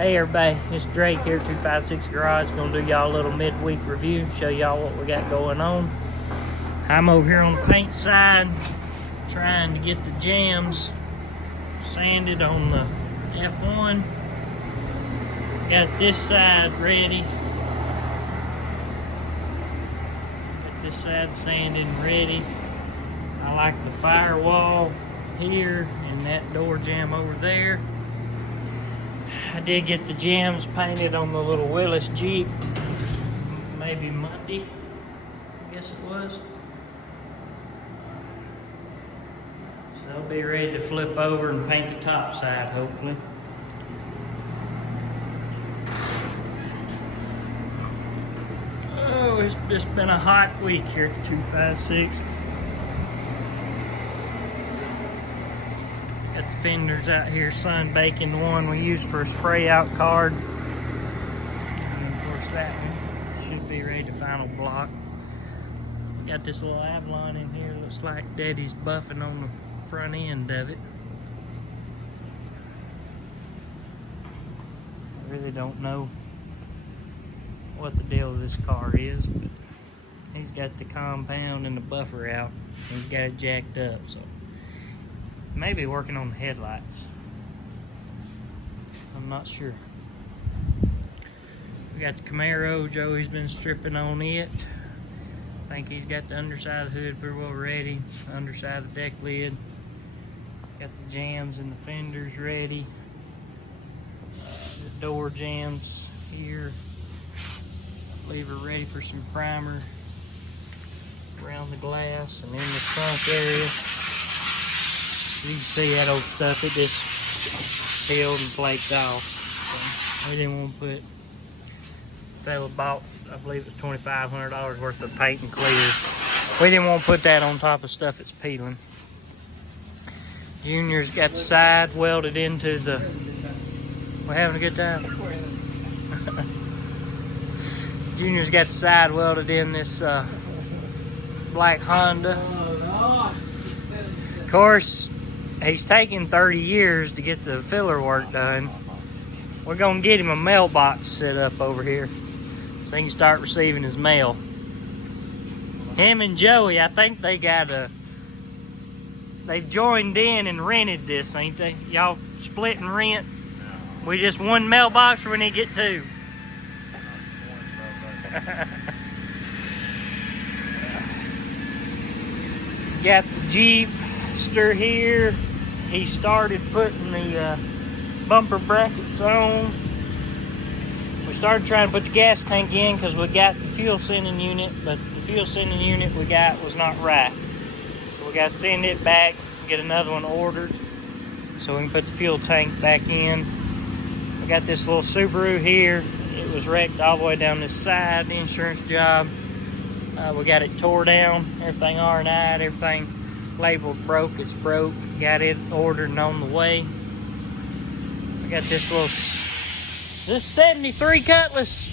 Hey everybody, it's Drake here, 256 Garage. Gonna do y'all a little midweek review, show y'all what we got going on. I'm over here on the paint side, trying to get the jams sanded on the F1. Got this side ready. Got this side sanded and ready. I like the firewall here and that door jamb over there. I did get the jams painted on the little Willis Jeep, maybe Monday, I guess it was. So I'll be ready to flip over and paint the top side, hopefully. Oh, it's just been a hot week here at 256. Got the fenders out here sun baking, the one we use for a spray out card. And of course that one should be ready to final block. Got this little Avalon in here, looks like Daddy's buffing on the front end of it. I really don't know what the deal with this car is, but he's got the compound and the buffer out. He's got it jacked up, so maybe working on the headlights. I'm not sure. We got the Camaro. Joey's been stripping on it. I think he's got the underside of the hood pretty well ready. The underside of the deck lid. Got the jams and the fenders ready. The door jams here. I believe we're ready for some primer around the glass and in the trunk area. You can see that old stuff, it just peeled and flaked off. So we didn't want to put, fella bought, I believe it was $2,500 worth of paint and clear. We didn't want to put that on top of stuff that's peeling. Junior's got the side welded into the, we're having a good time. Junior's got the side welded in this black Honda. Of course, he's taking 30 years to get the filler work done. We're gonna get him a mailbox set up over here so he can start receiving his mail. Him and Joey, I think they got they've joined in and rented this, ain't they? Y'all split and rent? No. We just one mailbox or we need to get two? Got the Jeepster here. He started putting the bumper brackets on. We started trying to put the gas tank in because we got the fuel sending unit, but the fuel sending unit we got was not right. So we got to send it back, get another one ordered so we can put the fuel tank back in. We got this little Subaru here. It was wrecked all the way down this side, the insurance job. We got it tore down, everything R&I'd, everything labeled broke, it's broke. Got it ordered and on the way. We got this little, this 73 Cutlass.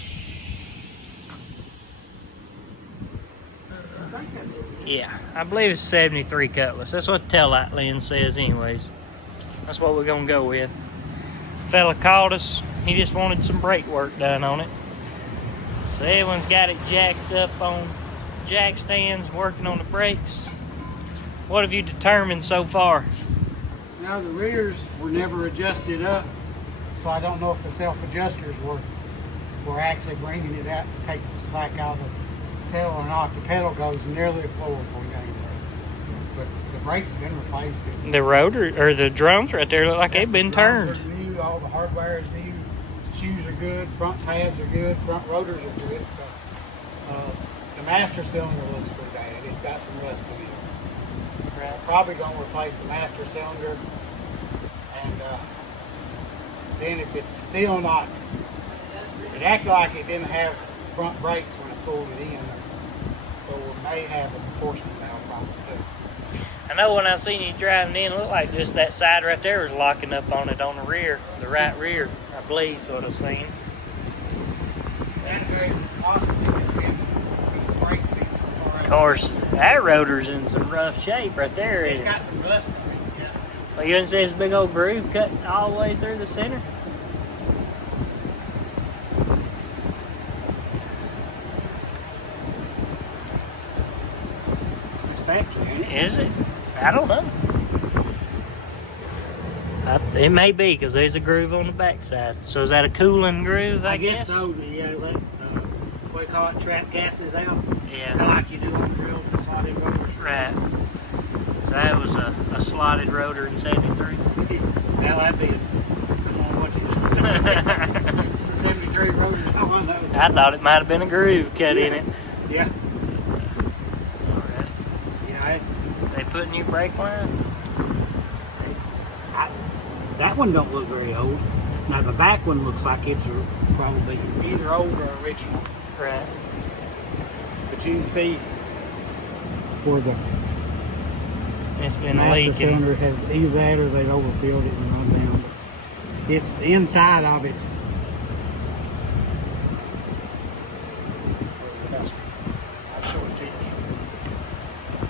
Yeah, I believe it's 73 Cutlass. That's what the taillight lens says anyways. That's what we're gonna go with. Fella called us. He just wanted some brake work done on it. So everyone's got it jacked up on jack stands, working on the brakes. What have you determined so far? Now the rears were never adjusted up, so I don't know if the self-adjusters were actually bringing it out to take the slack out of the pedal or not. The pedal goes nearly the floor before you got any brakes. But the brakes have been replaced. The rotor, or the drums right there look like they've been turned. Are new, all the hardware is new, shoes are good, front tabs are good, front rotors are good. So the master cylinder looks pretty bad. It's got some rust in it. We're probably going to replace the master cylinder, and then if it's still not, it acted like it didn't have front brakes when I pulled it in, so we may have a proportional valve problem too. I know when I seen you driving in, it looked like just that side right there was locking up on it on the rear, the right rear, I believe is what I seen. That very possibly has been the brakes being so far out. Of course, that rotor's in some rough shape right there. It's got some rust in it, yeah. Well, you didn't see this big old groove cut all the way through the center? Is it? I don't know. It may be, because there's a groove on the backside. So is that a cooling groove, I guess? So. Yeah, let what do you call it? Trap gases out. Yeah. Kinda like you do on drills and slotted rotors. Right. So that was a slotted rotor in 73. Now that'd be I don't know what it's a 73 rotor. Oh, I know. I thought it might have been a groove cut in it. Yeah. All right. Yeah, They put new brake line? that one don't look very old. Now the back one looks like it's probably either old or original. Right. But you can see where the It's been master leaking. cylinder has either that or they've overfilled it and run down. It's the inside of it. I'll show it to you.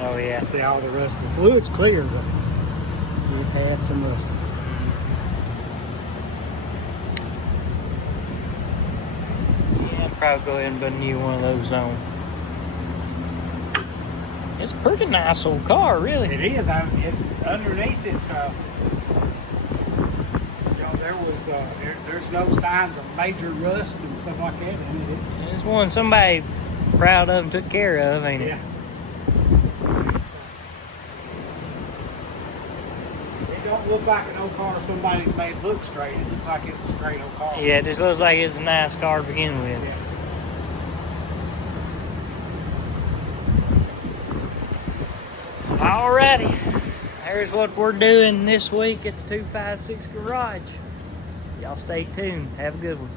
Oh, yeah. See all the rust. The fluid's clear, but it had some rust. Yeah, I'd probably go ahead and put a new one of those on. It's a pretty nice old car, really. It is. Underneath it, there was there's no signs of major rust and stuff like that in it. It's one somebody proud of and took care of, ain't it? Yeah. It don't look like an old car somebody's made look straight. It looks like it's a straight old car. Yeah, it just looks like it's a nice car to begin with. Yeah. Alrighty, there's what we're doing this week at the 256 Garage. Y'all stay tuned. Have a good one.